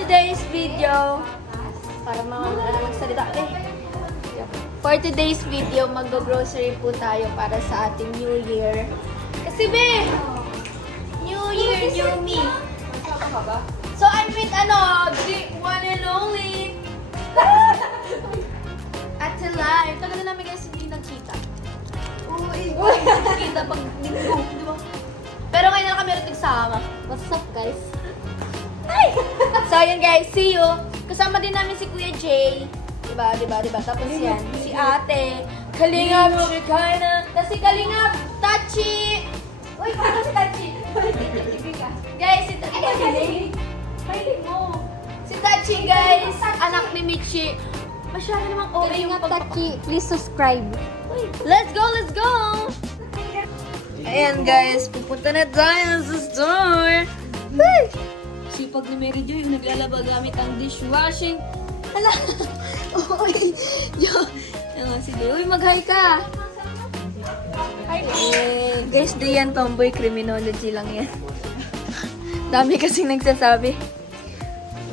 today's video, para magsalita For today's video, mag-grocery po tayo para sa ating New Year. Kasi be, New Year, New Me. So I'm with the one and only Ate Live. Tagal na namin guys hindi nagkita. Kita pag linggo, di ba? Pero ngayon na kami nagsama. What's up guys? Hi! So yun guys, see you. Kasama din namin si Kuya Jay. Diba? Tapos yan, si ate, Kalingap, Shikana, tapos si Kalingap, Tachi. Uy, paano si Tachi? Guys, si Tachi. Mahilig mo. Si Tachi guys, anak ni Michi. Masyado namang okay yung Tachi, please subscribe. Let's go! Ayan guys, pupunta na tayo sa store. Sipag ni Mary Joy, yung naglalaba gamit ang dishwashing. Hala! Uy! Sige, uy, mag-hi ka! Hi! Guys, di yan tomboy criminology lang yan. Dami kasing nagsasabi.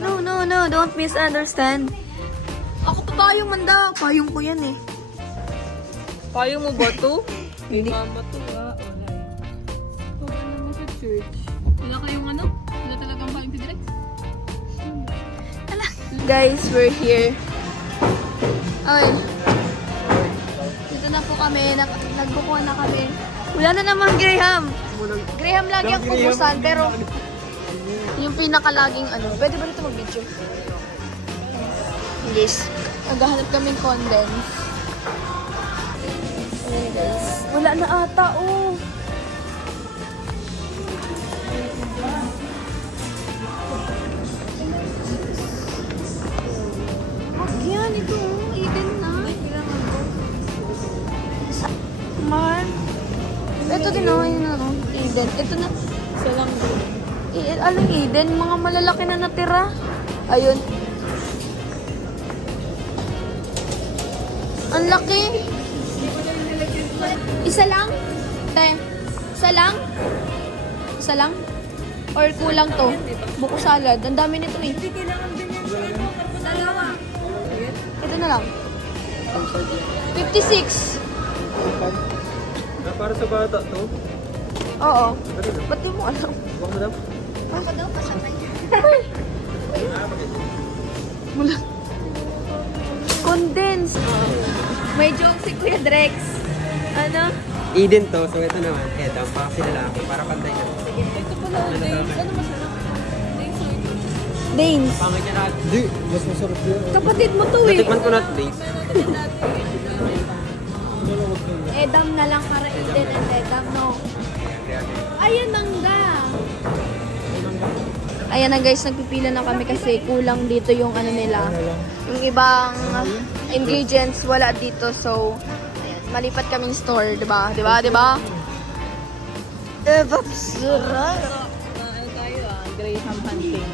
No, don't misunderstand. Ako pa payong man daw. Payong ko yan eh. Payong mo ba to? Hindi. Mama to wala eh. Wala naman sa church. Wala kayong Wala talagang payong si Direk? Guys, we're here. Ay. Dito na po kami. Nagkukuha na kami. Wala na naman Graham. Graham lagi ang kubusan, pero yung pinakalaging Pwede ba dito mag-video? Yes. Naghahanap kaming condense. Ayan guys. Wala na ata, oh. Wag yan, ito Eden na. Man. Ito din yun Eden. Ito na. Isa lang doon. Aling Eden, mga malalaki na natira. Ayun. Ang laki. Isa lang? Isa lang? Isa lang? Or kulang to? Buko salad. Ang dami nito eh. Hindi kailangan din yan. Dalawa. Ito na lang. 56. Para sa bata to? Oo. Ba't di mo alam? Huwag mo daw. Baka daw kasabay. Mula. Condense. May joke si Kuya Drex. Eden to, so ito naman. Ito, ang pang lalaki para pantay na. Ito pala, Danes. Ano masarap? Danes o ito? Danes. Pangit niya natin. Hindi, mas masarap yun. Kapatid mo to eh. Natikman ko na days. Edam na lang para Eden and Edam, no? Ayan nangga. Ayan na guys, nagpipila na kami kasi kulang dito yung nila. Yung ibang ingredients wala dito. So, ayan, malipat kaming store, diba? Diba? Sarap. Ano tayo Graham hunting.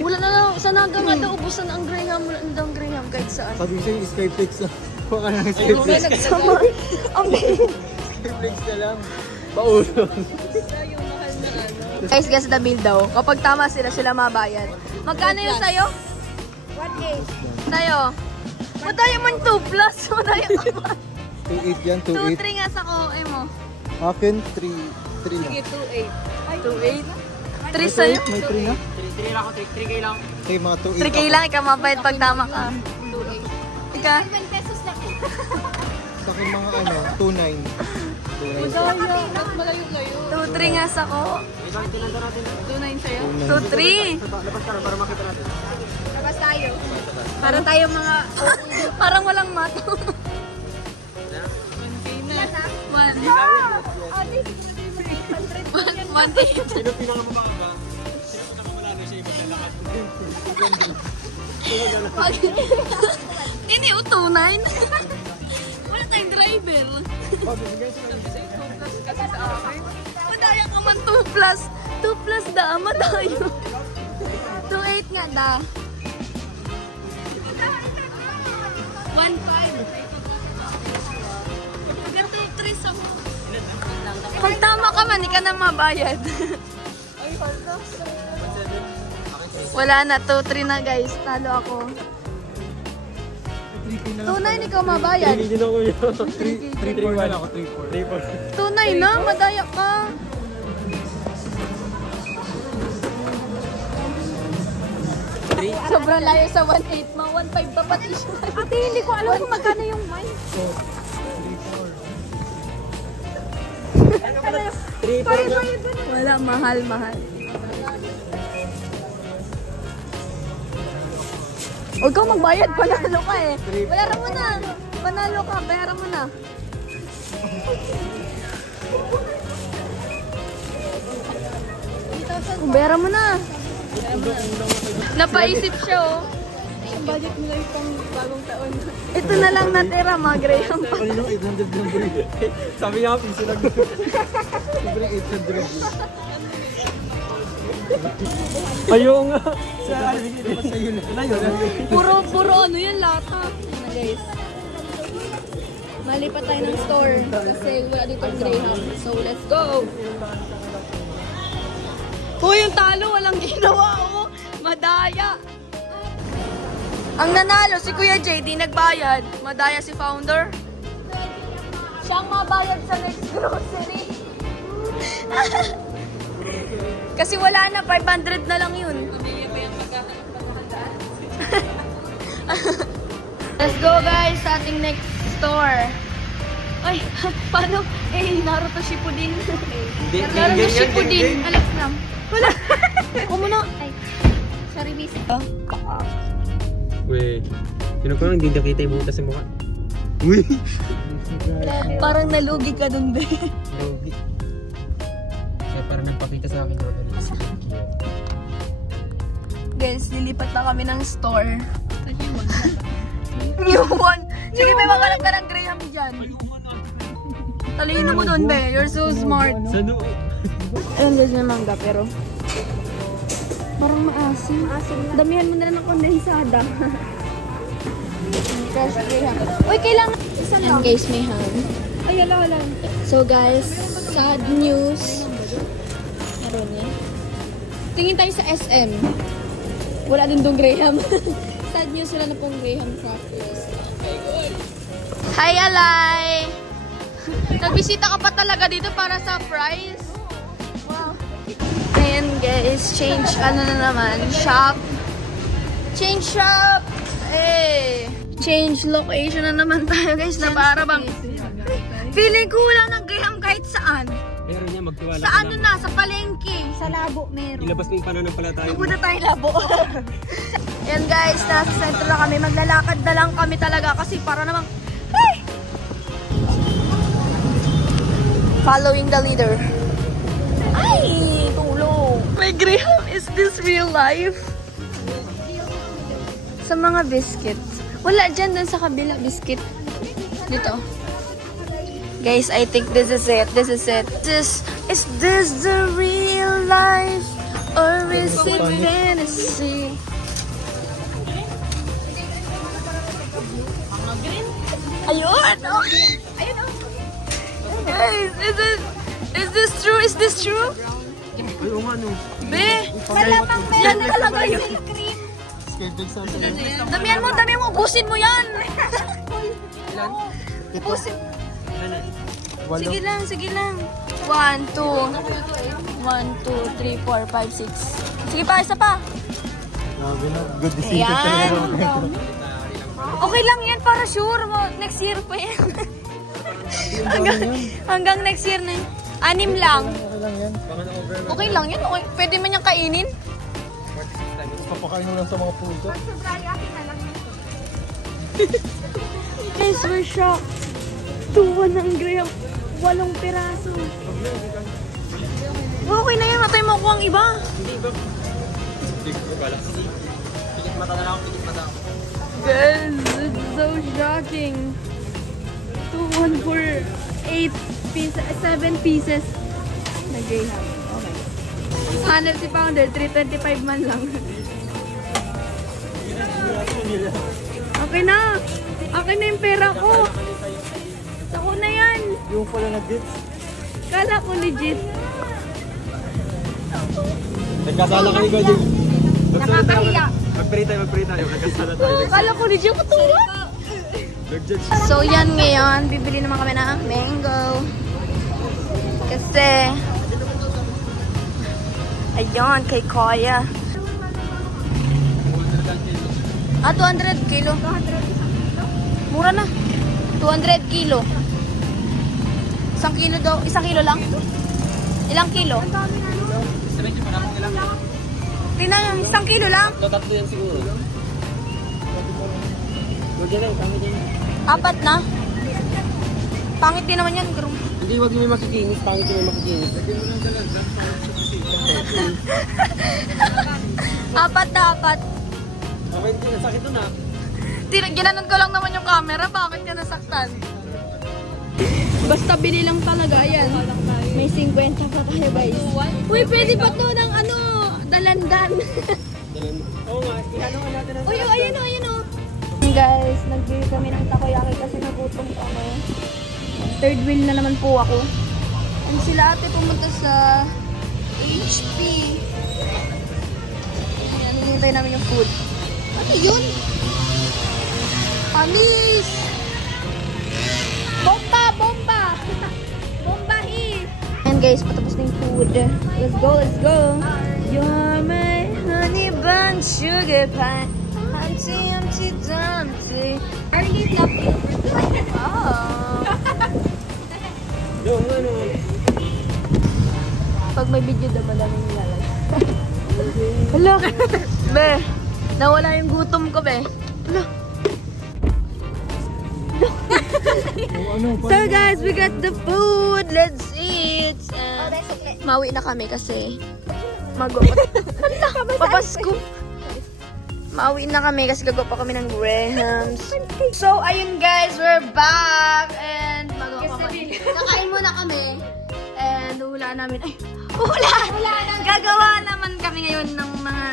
Wala na lang. Sa naga nga daw, ubusan ang Graham. Wala na daw ang Graham kahit saan. Sabi ko sa'yo, Skyflex na. Huwag ka na ng Ayun nga Skyflex. Sama. Ang Skyflex na lang. Paulong. yung mahal na guys, the bill daw. Kapag tama sila mabayad. Magkano yung sayo? 1.8. Sayo? Matayo man 2 plus. Matayo ka ba? 2.8 yan, 2.8. 2-3 nga sa koe mo. Akin, 3 lang. Sige, 2.8. 2.8? 3 sa'yo? May 3 na? 3 lang ako, 3K lang. Okay, mga 2.8. 3K lang, ikaw mabayad pag tama ka. Ika? Sa akin mga 2.9. 2.9. Ba't malayo-layo? 2-3 nga sa ko. Ibang tinanda natin. 2.9 sa'yo? 2-3. Labas ka na para makita natin. Labas tayo. Para tayo mga... Parang walang mato. 1K na. 1. Sino pinakamababa? Sino pinakamalaga siya ibang lalakad? Hindi, 2-9. Wala tayong driver. Kasi sa akin. Madaya ka man 2 plus. 2 plus da, madayo. 2.8 nga da. 1.5. Pag 2-3 sa mo. Pag tama ka man, di ka na mabayad. Ay, hold Wala na, 2-3 na guys. Talo ako. 2-9, ikaw mabayad. Hindi din ako yun. 3-3-1 ako, 3-4. 2-9 na, madaya ka. Sobrang layo sa 1.8. Mga 1.5 pa pati siya. Ate, hindi ko alam kung magkano yung mic. 3-4. Wala, mahal. Huwag kang magbayad, panalo ka eh. Bayaran mo na. Panalo ka, bayaran mo na. Bayaran mo na. Napaisip siya oh. Ang budget nila yung pang bagong taon. Ito na lang natira, mga Graham. Kanino 800 lang bro. Sabi niya, piso lang. Sobrang 800. Ayaw nga. Sa yun. Puro ano yan, lata. Yan na guys. Malipat tayo ng store kasi wala dito ang Graham. So let's go! Hoy, yung talo, walang ginawa oh. Madaya. Ang nanalo si Kuya J, di nagbayad. Madaya si founder. Siyang mabayad sa next grocery. Kasi wala na, 500 na lang yun. Let's go guys sa ating next store. Ay, paano? Naruto Shippuden. Naruto Shippuden. Alas lang. Wala. Ako muna. Ay, sorry miss. Weh. Sino ko lang, hindi nakita yung butas sa mukha. Uy! Parang nalugi ka dun, be. Logi. Kaya parang nagpakita sa akin mga ganito sa skincare. Guys, lilipat na kami ng store. New one. Sige, may makalap ka ng Graham dyan. Talino mo dun, be. You're so smart. Sa noo. Alam guys, may mangga, pero parang maasim. Damihan mo na lang ng kondensada. Fresh Graham. Uy, kailangan isa lang. And guys, may ham. Ay, wala. So guys, sad news. Meron eh. Tingin tayo sa SM. Wala din dong Graham. Sad news, wala na pong Graham crackers. Hi, Alay! Nagbisita ka pa talaga dito para sa prize? Wow. Ayan guys, change ano na naman, shop. Change shop! Eh! Change location na naman tayo guys na para bang feeling ko wala ng Graham kahit saan. Pero niya, magtiwala Sa ka ano lang. na, sa palengke. Sa labo meron. Ilabas mo yung pananampalataya mo. Pupunta tayong labo. Yan guys, nasa sentro na kami. Maglalakad na lang kami talaga kasi para namang ay! Following the leader. Ay! Tulong! My Graham, is this real life? Sa mga biscuits. Wala dyan dun sa kabila biscuit. Dito. Guys, I think this is it. Is this the real life? Or is it fantasy? Ayun! Okay! Ayun oh! Guys, is this true? Is this true? Ay, oo nga, no. Be! Yan talaga yung cream. Damihan mo! Ubusin mo yan! Ubusin. Sige lang. 1, 2. 1, 2, 3, 4, 5, 6. Sige pa, isa pa. Good Ayan. Okay lang yan para sure. Next year pa yan. hanggang next year na yun. 6 lang. Okay lang yan. Okay. Pwede man niyang kainin. Papakain mo lang sa mga puso. Guys, we're shocked. 2-1 ng Graham. 8 piraso. Okay na yan. Matay mo ko ang iba. Pikit mata na lang ako, pikit mata ako. Guys, it's so shocking. 2-1 for 8 pieces, 7 pieces na Graham. Okay. Hanap si Founder, 325 man lang. Okay na. Akin na yung pera ko. Ako na yan. Yung pala nag-gets. Kala ko legit. Nagkasala kayo ba, Jay? Nakakahiya. Mag-pray tayo. Nagkasala tayo. Kala ko ni Jill katuwa. Nag-judge. So yan ngayon, bibili naman kami ng mango. Kasi, ayun, kay Koya. 200 kilo. Mura na. 200 kilo. 1 kilo daw. 1 kilo lang? Ilang kilo? Tingnan, 1 kilo lang. Tatlo yan siguro. Huwag yan, kami dyan. 4 na. Pangit din naman yan, girl. Hindi, huwag yung may makikinis. Pangit yung may makikinis. Lagyan mo ng dalag. 4 na, 4. Okay, hindi. Nasakit na. Ginanon ko lang naman yung camera. Bakit ka nasaktan? Basta bili lang talaga. Ayan. May 50 pa tayo, guys. Uy, pwede ba to ng dalandan? Oo nga, ihalo nga natin ang... Uy, ayan o, ayan o. Guys, nagbili kami ng takoyaki kasi nagutom kami. Third wheel na naman po ako. And sila ate pumunta sa HP. Ayan, hinihintay namin yung food. Ano yun? Amis! Bomba! Bomba! Bombahin! And guys, patapos na yung food. Let's go, let's go! You're my honey bun, sugar pie. Humpty, Humpty Dumpty. I really love you. Oh. Yung ano... Pag may video daw, madaming nilalagay. Hala! Be, nawala yung gutom ko, be. Hala! So guys, we got the food. Let's eat. Mawi na kami kasi papasko. Mauwi na kami kasi gagawa pa kami ng Grahams. So, ayun guys, we're back. And magawa pa kami. Kakain muna kami. And hula namin. Ay, hula! Gagawa naman kami ngayon ng mga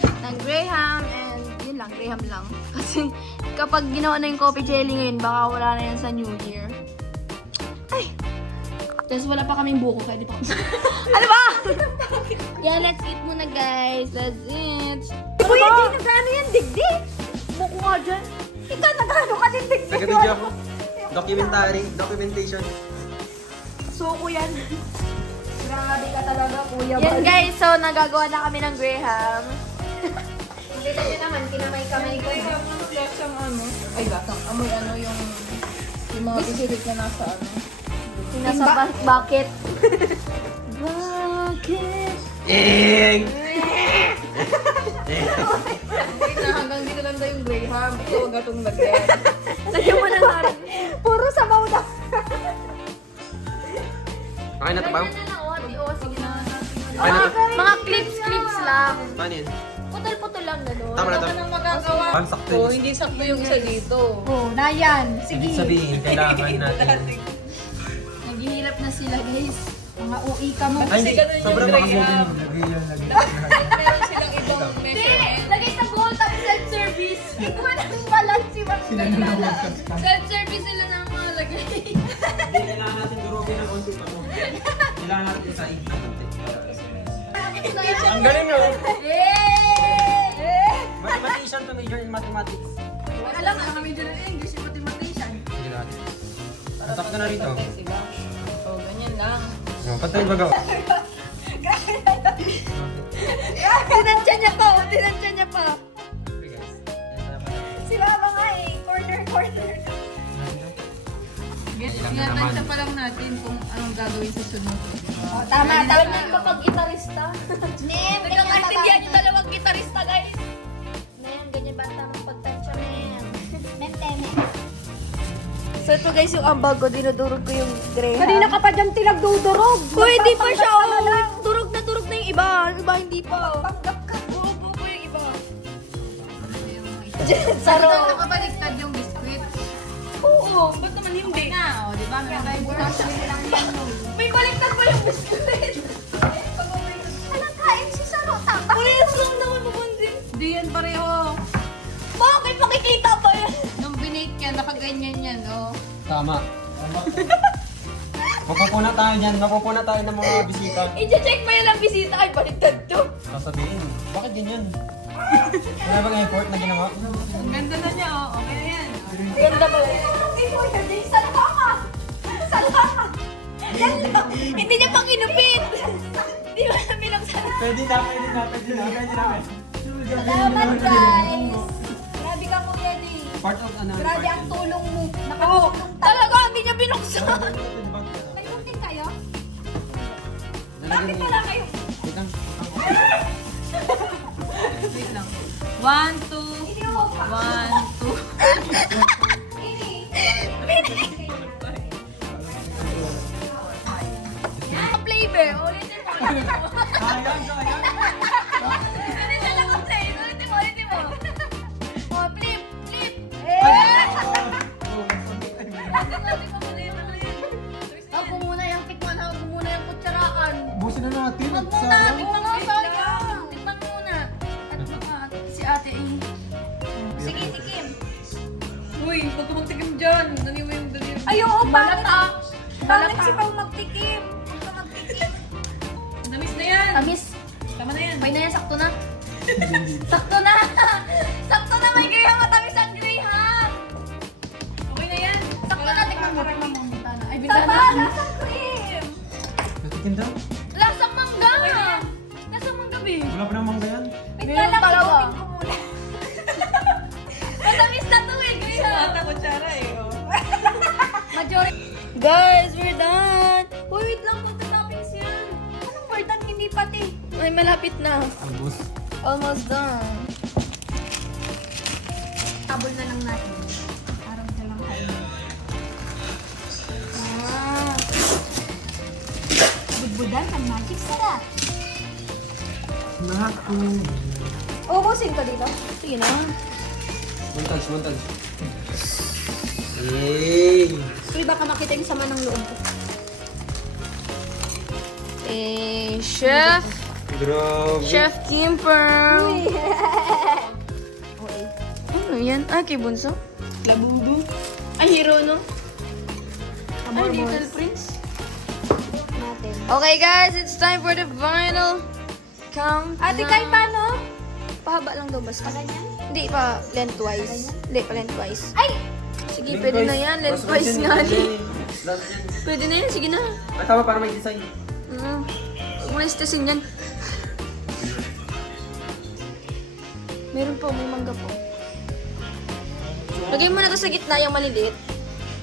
ng Graham. And yun lang, Graham lang. Kasi kapag ginawa na yung coffee jelly ngayon, baka wala na yan sa New Year. Ay! Tapos wala pa kaming buko, kaya di pa ano ba? Yeah, let's eat muna guys. Let's eat. Kuya, di nagano yan, digdig. Buko nga dyan. Ikaw, nagano ka din digdig. Taga-video ako. Documentation. Suko yan. Grabe ka talaga, kuya. Yan guys, so nagagawa na kami ng Graham. Kita nyo naman, kinamay-kamay ko. Lasang ano? Ay, lasang. Amoy ano yung mga bisilit na nasa ano. Yung nasa bucket. Bucket. Eng! Wait na, hanggang dito lang daw yung Graham. Ito, huwag atong lagyan. Lagyan mo na narin. Puro sabaw na. Okay na ito ba? Sige na. Okay na to? Mga clips lang. Paano yun? Putol-putol lang gano'n. Tama na to? Anong magagawa? Ang sakto Oh, yun. hindi sakto yung isa dito. Oh, na yan. Ibig sabihin, kailangan natin. Naghihirap na sila, guys. Mga UI ka mo. Ay, hindi. ganun yung Sobrang Graham. makasukin. Meron silang ibang measurement. Lagay sa goal tapos self-service. Wala nang balance si Mami. Self-service sila nang mga lagay. Hindi, kailangan natin durugin ng konti pa. Kailangan natin sa igna. Ang galing nga. Mathematician to major in mathematics. Alam nga, kami dyan ng English, yung mathematician. Sige natin. Nasakto na rito. So, ganyan lang. Patay baga. Tinansya niya pa, tinansya niya pa. Si Baba nga eh, corner. Tinatansya pa lang natin kung anong gagawin sa sunod. Tama. Ganyan kapag gitarista. Nem, nagkakaintindihan yung dalawang gitarista, guys. Nem, ganyan ba ang tamang pagtansya, Nem? Nem, teme. So ito guys, yung ambag ko, dinudurog ko yung Graham. Kanina ka pa dyan tinagdudurog. Uy, hindi pa siya. Oh. Durog na yung iba. Iba hindi pa. Panggap ka. Buo po yung iba. Saro. Saro. Nakabaligtad yung biscuit. Oo, ba't naman hindi? Na, o, di ba? Meron tayong brush. May baliktad pa yung biskuit. Alam, kain si Saro. Parehas lang naman mabundin. Di yan pareho. Bakit makikita pa yan? Nung binake yan, nakaganyan yan, o. Tama. Mapupuna tayo dyan. Mapupuna tayo ng mga bisita. I-check pa yan ang bisita. Ay, baliktad to. Sasabihin, bakit ganyan? Wala bang effort na ginawa? Ang ganda na niya, oh. Okay na yan. Ganda ba? Hindi niya pang inupit. Hindi mo na binuksan. Pwede na. Salamat guys. Grabe ka Kuya J. Part of ano? Grabe ang tulong mo. Nakatulong Talaga, hindi niya binuksan. May bunting kayo? Bakit wala kayo? Wait lang. Wait lang. 1, 2, 1, 2. Flavor, ulitin mo. Sayang. Ulitin lang ang flavor. Ulitin mo. Oh, flip. Ako muna yung tikman. Ako muna yung kutsaraan. Busin na natin. Wag muna. Tikman mo sayang. Tikman muna. At baka si ate eh. Sige, tikim. Uy, huwag ka magtikim dyan. Nani mo yung daliri. Ay, oo, pangit. Balata. Pangit si Pao magtikim. Huwag ka magtikim. Namis na yan. Tamis. Tama na yan. Okay na yan, sakto na. Sakto na. Sakto na, may graham. Matamis ang graham. Okay na yan. Sakto na, tikman mo. Bintana. Ay, Tama, bintana. lasang cream. Natikim daw? Lasang mangga. Lasang mangga, babe. Wala pa namang ganyan. Wait Meron nga lang, talaga. ikutin ko muna. Matamis na to eh, graham. Ata kutsara eh. Oh. Majority. Guys, we're done. Uy, wait lang. Kunti toppings yan. Anong more than hindi pati? Ay, malapit na. Albus. Almost done. Tabol na lang natin. Parang na lang kayo. Ah. Budbudan ng magic sarap. Naku. Ubusin ko dito. Sige na. Montage. Yay! Uy, baka makita yung sama ng loob ko. Chef. Grabe. Chef Kimper. Ano yan? Ay, kay Bunso. Labubu. Ay, hero, no? Ay, Little Prince. Natin. Okay, guys, it's time for the final count. Ate, kahit paano? Pahaba lang daw basta. Ganyan? Hindi pa lengthwise. Hindi pa lengthwise. Ay! Sige, pwede na yan. Lengthwise nga ni. Pwede na yan. Sige na. Ay, tama para may design. Huwag mo listasin yan. Meron po, may mangga po. Lagay mo na to sa gitna, yung maliliit.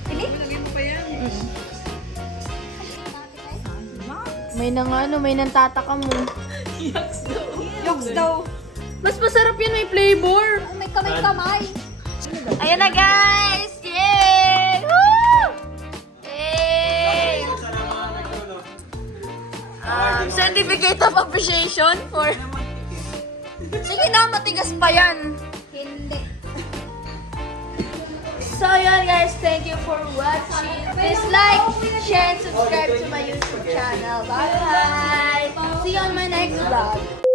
Lagyan mo pa yan. May nang ano, may nang tataka mo. Yoks daw. Mas masarap yun, may flavor. Ay, may kamay-kamay. Ayan na guys! Yay! Woo! Yay! Certificate of appreciation for... Sige na, matigas pa yan. Hindi. So yun guys, thank you for watching. Please like, share, and subscribe to my YouTube channel. Bye-bye! See you on my next vlog.